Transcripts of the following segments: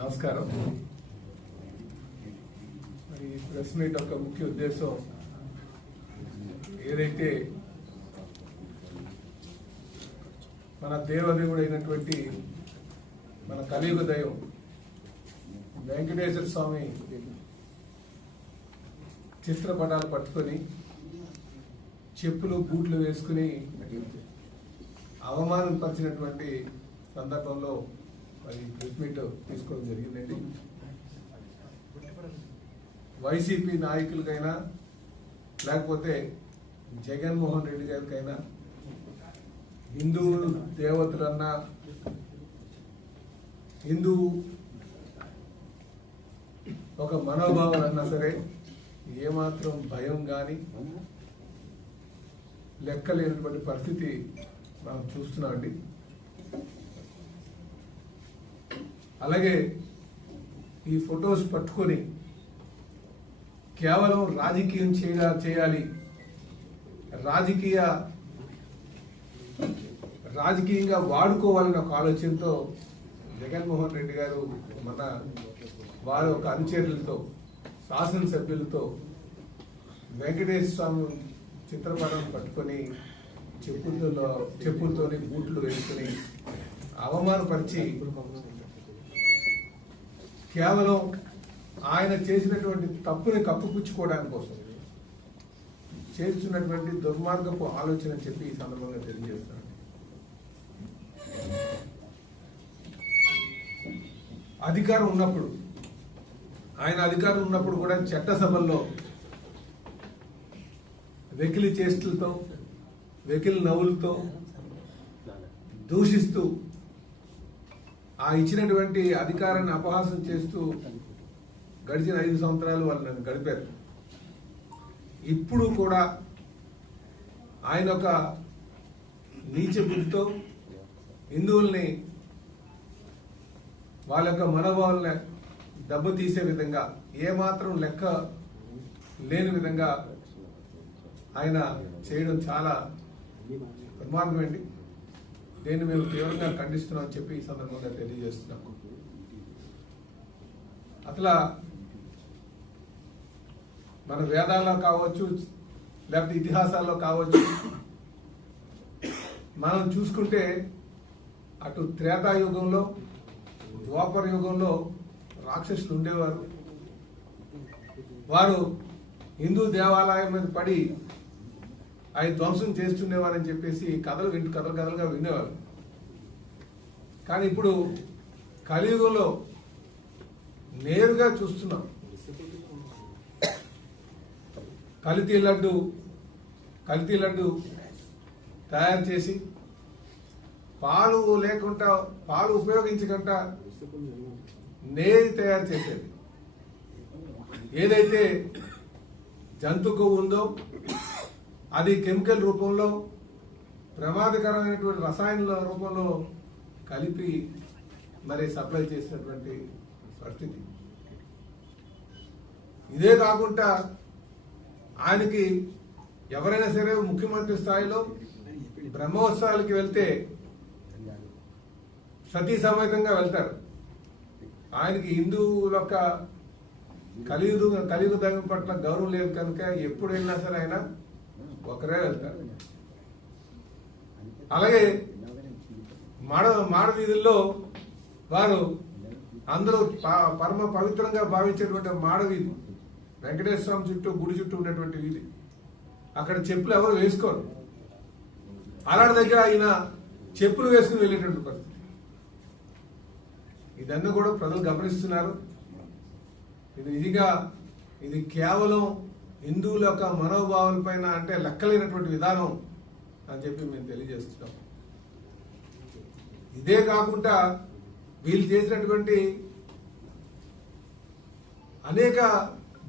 నమస్కారం. మరి press meet యొక్క ముఖ్య ఉద్దేశం ఏదైతే మన దేవదేవుడు అయినటువంటి మన కలియుగ దైవం వెంకటేశ్వర స్వామి చిత్రపటాలు పట్టుకొని చెప్పులు బూట్లు వేసుకుని అవమానం పరిచినటువంటి సందర్భంలో మరి ప్రెస్ మీట్ తీసుకోవడం జరిగిందండి. వైసీపీ నాయకులకైనా లేకపోతే జగన్మోహన్ రెడ్డి గారికైనా హిందూ దేవతలన్నా హిందూ ఒక మనోభావాలన్నా సరే ఏమాత్రం భయం కానీ లెక్కలేనటువంటి పరిస్థితి మనం చూస్తున్నామండి. అలాగే ఈ ఫొటోస్ పట్టుకొని కేవలం రాజకీయం చేయాలి, రాజకీయంగా వాడుకోవాలన్న ఒక ఆలోచనతో జగన్మోహన్ రెడ్డి గారు వారి ఒక అనుచరులతో శాసనసభ్యులతో వెంకటేశ్వర స్వామి చిత్రపటం పట్టుకొని చెప్పులతోని బూట్లు వేసుకుని అవమానపరిచి కేవలం ఆయన చేసినటువంటి తప్పుని కప్పుపుచ్చుకోవడానికి కోసం చేస్తున్నటువంటి దుర్మార్గపు ఆలోచన చెప్పి ఈ సందర్భంగా తెలియజేస్తున్నాను. అధికారం ఉన్నప్పుడు కూడా చట్టసభల్లో వెకిలి చేష్టలతో వెకిలి నవ్వులతో దూషిస్తూ ఆ ఇచ్చినటువంటి అధికారాన్ని అపహాసం చేస్తూ గడిచిన 5 సంవత్సరాలు వాళ్ళు నన్ను గడిపారు. ఇప్పుడు కూడా ఆయన ఒక నీచ బుద్ధితో హిందువుల్ని వాళ్ళ యొక్క మనోభావాలని దెబ్బతీసే విధంగా ఏమాత్రం లెక్క లేని విధంగా ఆయన చేయడం చాలా దుర్మార్గమండి. దీన్ని మేము తీవ్రంగా ఖండిస్తున్నామని చెప్పి ఈ సందర్భంగా తెలియజేస్తున్నాము. అట్లా మన వేదాల్లో కావచ్చు లేకపోతే ఇతిహాసాల్లో కావచ్చు మనం చూసుకుంటే అటు త్రేతాయుగంలో ద్వాపర యుగంలో రాక్షసులు ఉండేవారు. వారు హిందూ దేవాలయం మీద పడి అవి ధ్వంసం చేస్తుండేవారని చెప్పేసి కథలుగా వినేవారు. కానీ ఇప్పుడు కలియుగంలో నేరుగా చూస్తున్నాం. కల్తీ లడ్డు తయారు చేసి పాలు ఉపయోగించకుండా నేతి తయారు చేసేది. ఏదైతే జంతు కొవ్వు ఉందో అది కెమికల్ రూపంలో ప్రమాదకరమైనటువంటి రసాయనాల రూపంలో కలిపి మరి సప్లై చేసినటువంటి పరిస్థితి. ఇదే కాకుండా ఆయనకి ఎవరైనా సరే ముఖ్యమంత్రి స్థాయిలో బ్రహ్మోత్సవాలకి వెళ్తే సతీ సమేతంగా వెళ్తారు. ఆయనకి హిందువుల యొక్క కలియుగ దైవం పట్ల గౌరవం లేదు కనుక ఎప్పుడు వెళ్ళినా సరే ఆయన ఒకరే వెళ్తారు. అలాగే మాడ వీధుల్లో వారు అందరూ పరమ పవిత్రంగా భావించేటువంటి మాడవీధి వెంకటేశ్వర స్వామి గుడి చుట్టూ ఉన్నటువంటి వీధి. అక్కడ చెప్పులు ఎవరు వేసుకోరు. అలాంటి దగ్గర ఆయన చెప్పులు వేసుకుని వెళ్ళేటువంటి పరిస్థితి. ఇదన్నీ కూడా ప్రజలు గమనిస్తున్నారు. ఇది నిజంగా ఇది కేవలం హిందువుల యొక్క మనోభావాలపైన అంటే లెక్కలేనటువంటి విధానం అని చెప్పి మేము తెలియజేస్తున్నాం. ఇదే కాకుండా వీళ్ళు చేసినటువంటి అనేక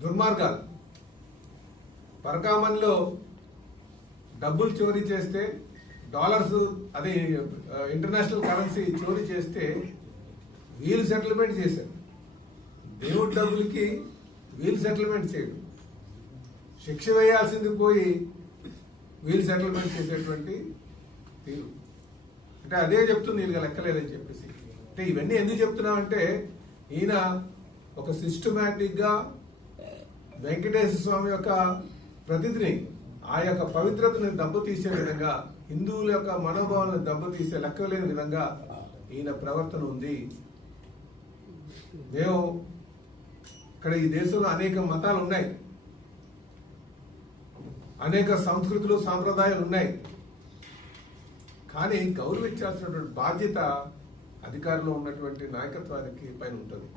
దుర్మార్గాలు, పరకామన్లో డబ్బులు చోరీ చేస్తే డాలర్స్ అది ఇంటర్నేషనల్ కరెన్సీ చోరీ చేస్తే వీళ్ళు సెటిల్మెంట్ చేశారు. దేవుడి డబ్బులకి వీళ్ళు సెటిల్మెంట్ చేయడం, శిక్ష వేయాల్సింది పోయి వీళ్ళు సెటిల్మెంట్ చేసేటువంటి తీరు. అంటే అదే చెప్తుంది వీళ్ళకి లెక్కలేదని చెప్పేసి. అంటే ఇవన్నీ ఎందుకు చెప్తున్నామంటే ఈయన ఒక సిస్టమేటిక్ గా వెంకటేశ్వర స్వామి యొక్క ప్రతినిధిని ఆ యొక్క పవిత్రతని దెబ్బతీసే విధంగా, హిందువుల యొక్క మనోభావాలను దెబ్బతీసే లెక్కలేని విధంగా ఈయన ప్రవర్తన ఉంది. మేము ఇక్కడ ఈ దేశంలో అనేక మతాలు ఉన్నాయి, అనేక సంస్కృతులు సాంప్రదాయాలు ఉన్నాయి. కానీ గౌరవించాల్సినటువంటి బాధ్యత అధికారంలో ఉన్నటువంటి నాయకత్వానికి పైన ఉంటుంది.